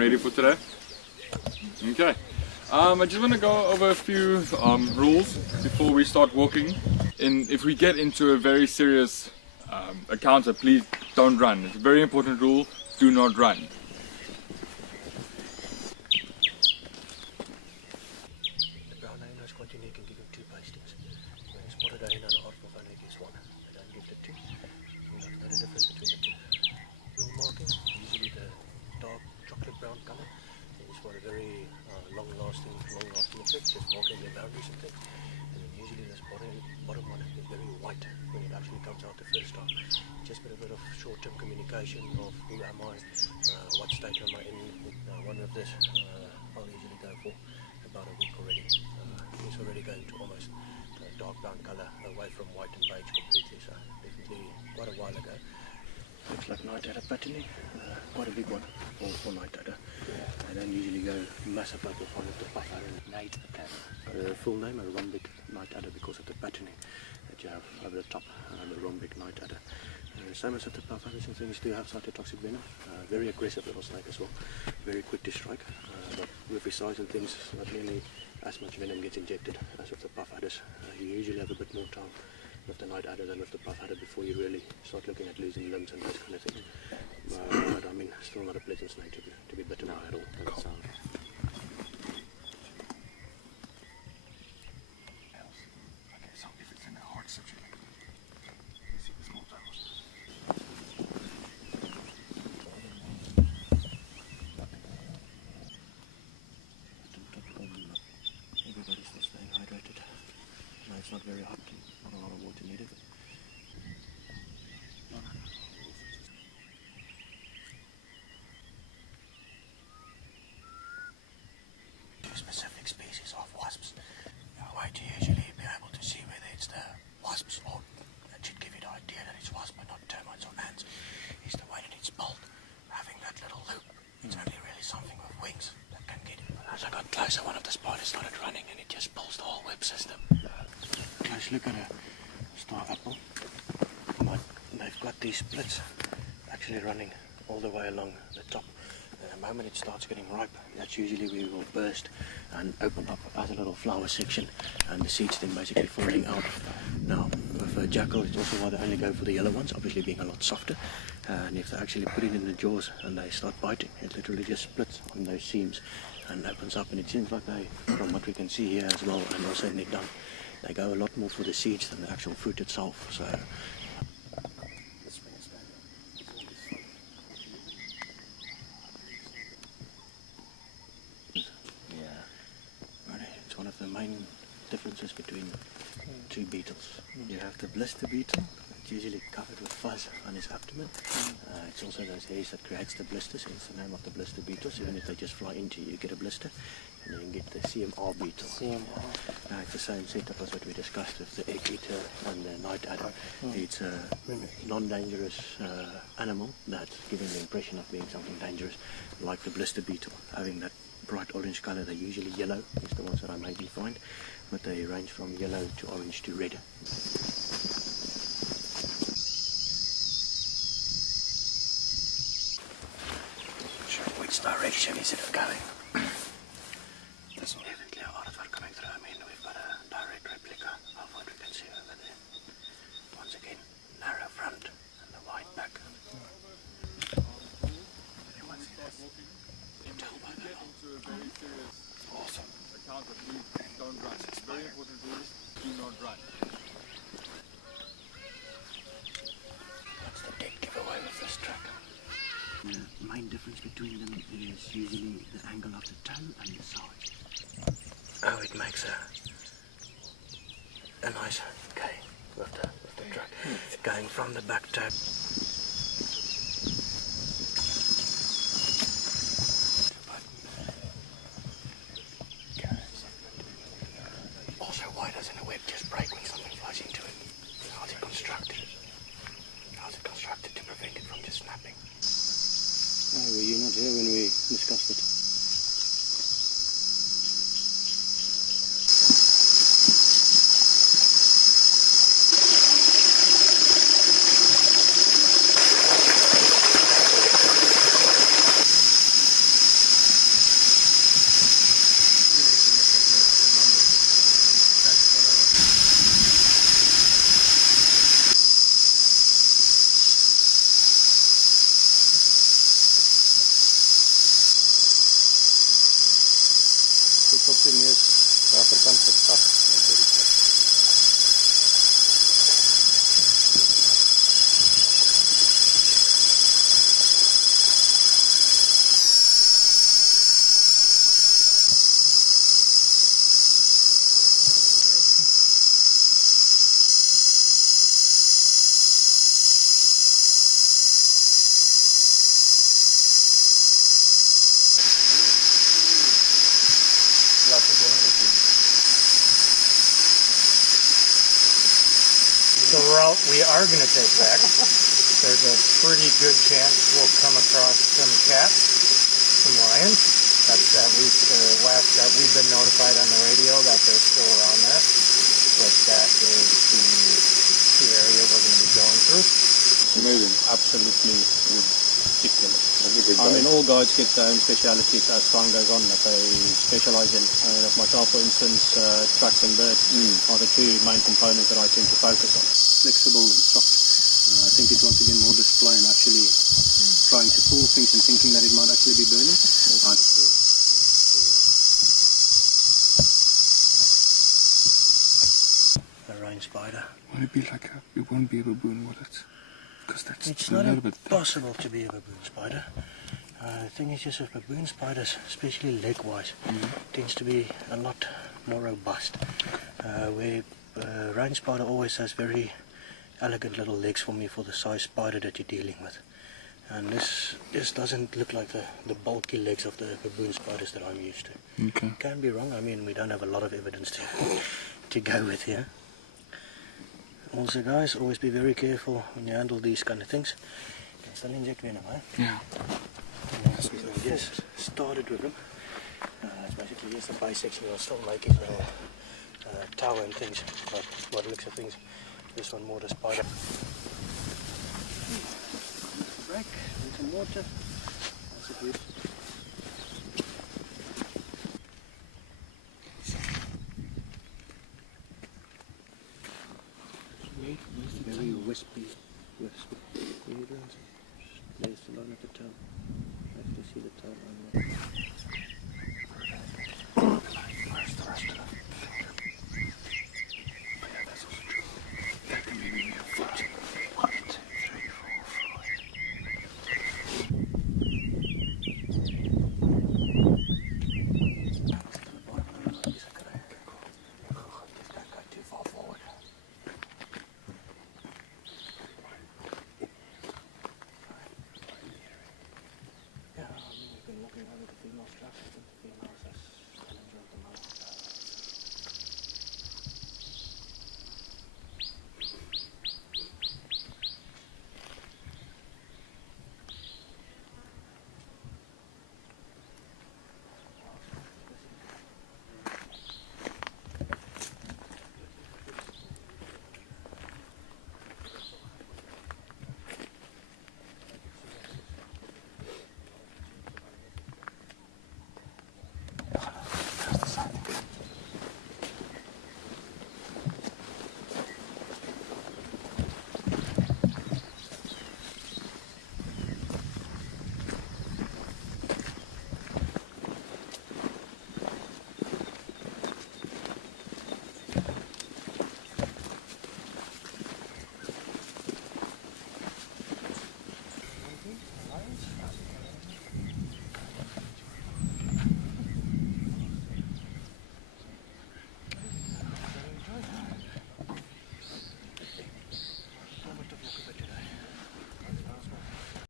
ready for today? Okay. I just want to go over a few rules before we start walking. If we get into a very serious encounter, please don't run. It's a very important rule, do not run. The brown hyena is quite unique in giving two pastings. When a spotted hyena and an odd buffalo gives one, they don't give the two. And that's not a difference between the two. Rule marking, usually the dark chocolate brown colour, is for a very long-lasting effect, just marking the boundaries and things. And then usually this bottom one is very white when it actually comes out the first time. Just a bit of short-term communication of who am I, what state am I in. One of this I'll usually go for about a week already. It's already going to almost dark brown colour, away from white and beige completely, so definitely quite a while ago. Looks like night adder patterning, quite a big one for night adder. I don't usually go massive like the one of the puff adder. Night adder. Full name, a rhombic night adder, because of the patterning that you have over the top, the rhombic night adder. Same as at the puff adders and things do have cytotoxic venom, very aggressive little snake as well, very quick to strike, but with his size and things, not nearly as much venom gets injected as with the puff adders. You usually have a bit more time with the night adder than with the puff adder before you really start looking at losing limbs and those kind of things. But I mean, still not a pleasant snake to be bitten by at all. Cool. Everybody's still staying hydrated. No, it's not very hot, not a lot of water needed. Two specific species of wasps. A way to usually be able to see whether it's the wasps or that should give you the idea that it's wasp and not termites or ants is the way that it's built. Having that little loop, it's only really something with wings that can get it. As I got closer, one of the spiders started running and it just pulls the whole web system. Close look at a star apple, but they've got these splits actually running all the way along the top. The moment it starts getting ripe, that's usually we will burst and open up as a little flower section, and the seeds then basically falling out. Now with a jackal, it's also why they only go for the yellow ones, obviously being a lot softer, and if they actually put it in the jaws and they start biting, it literally just splits on those seams and opens up, and it seems like they, from what we can see here as well, and also in their dung, they go a lot more for the seeds than the actual fruit itself. So it's one of the main differences between two beetles. You have the blister beetle. It's usually covered with fuzz on his abdomen. It's also those hairs that creates the blisters, hence the name of the blister beetles. Even if they just fly into you, you get a blister. And then you get the CMR beetle. It's the same setup as what we discussed with the egg eater and the night adder. It's a non-dangerous animal that's giving the impression of being something dangerous, like the blister beetle. Having that bright orange color, they're usually yellow, is the ones that I mainly find, but they range from yellow to orange to red. Which direction is it going? That's definitely a lot of work coming through. I mean, we've got a direct replica of what we can see over there. Once again, narrow front and a wide back. Anyone see that? You can tell by that. Awesome. Don't run. It's very important rule. Do not run. That's the dead giveaway with this track. The main difference between them is usually the angle of the toe and the size. Oh, it makes a nice K with the track. Going from the back toe. Also, why doesn't a web just break when something flies into it? How's it constructed? How's it constructed to prevent it from just snapping? Oh, were you not here when we discussed it? op die mees waterkant verpak. The route we are going to take back, there's a pretty good chance we'll come across some cats, some lions. That's at least the last that we've been notified on the radio that they're still around there. But that is the area we're going to be going through. Amazing. Absolutely ridiculous. I mean, all guides get their own specialities as time goes on that they specialize in. Myself, for instance, tracks and birds are the two main components that I tend to focus on. Flexible and soft. I think it's once again more display and actually trying to pull things and thinking that it might actually be burning. A rain spider. Won't it be like it won't be a baboon, will it? Because that's It's a not little bit thick. impossible to be a baboon spider. The thing is just with baboon spiders, especially leg-wise, tends to be a lot more robust. Where rain spider always has very elegant little legs for me for the size spider that you're dealing with. And this doesn't look like the bulky legs of the baboon spiders that I'm used to. Okay. Can be wrong. I mean, we don't have a lot of evidence to go with here. Also, guys, always be very careful when you handle these kind of things. You can still inject venom, eh? Yeah. We just started with them. It's basically just a bisection. We'll still make it little tower and things, but what looks of things, this one more the spider. Break, and some water. That's a good. Very wispy. There's the line at the tail. I have to see the tail line there. Where's the rest of them? Oh yeah, that's also true. That can be maybe a foot. 1, 2, 3, 4, 5. Too far forward. Yeah, I mean, we've been walking over the female structure.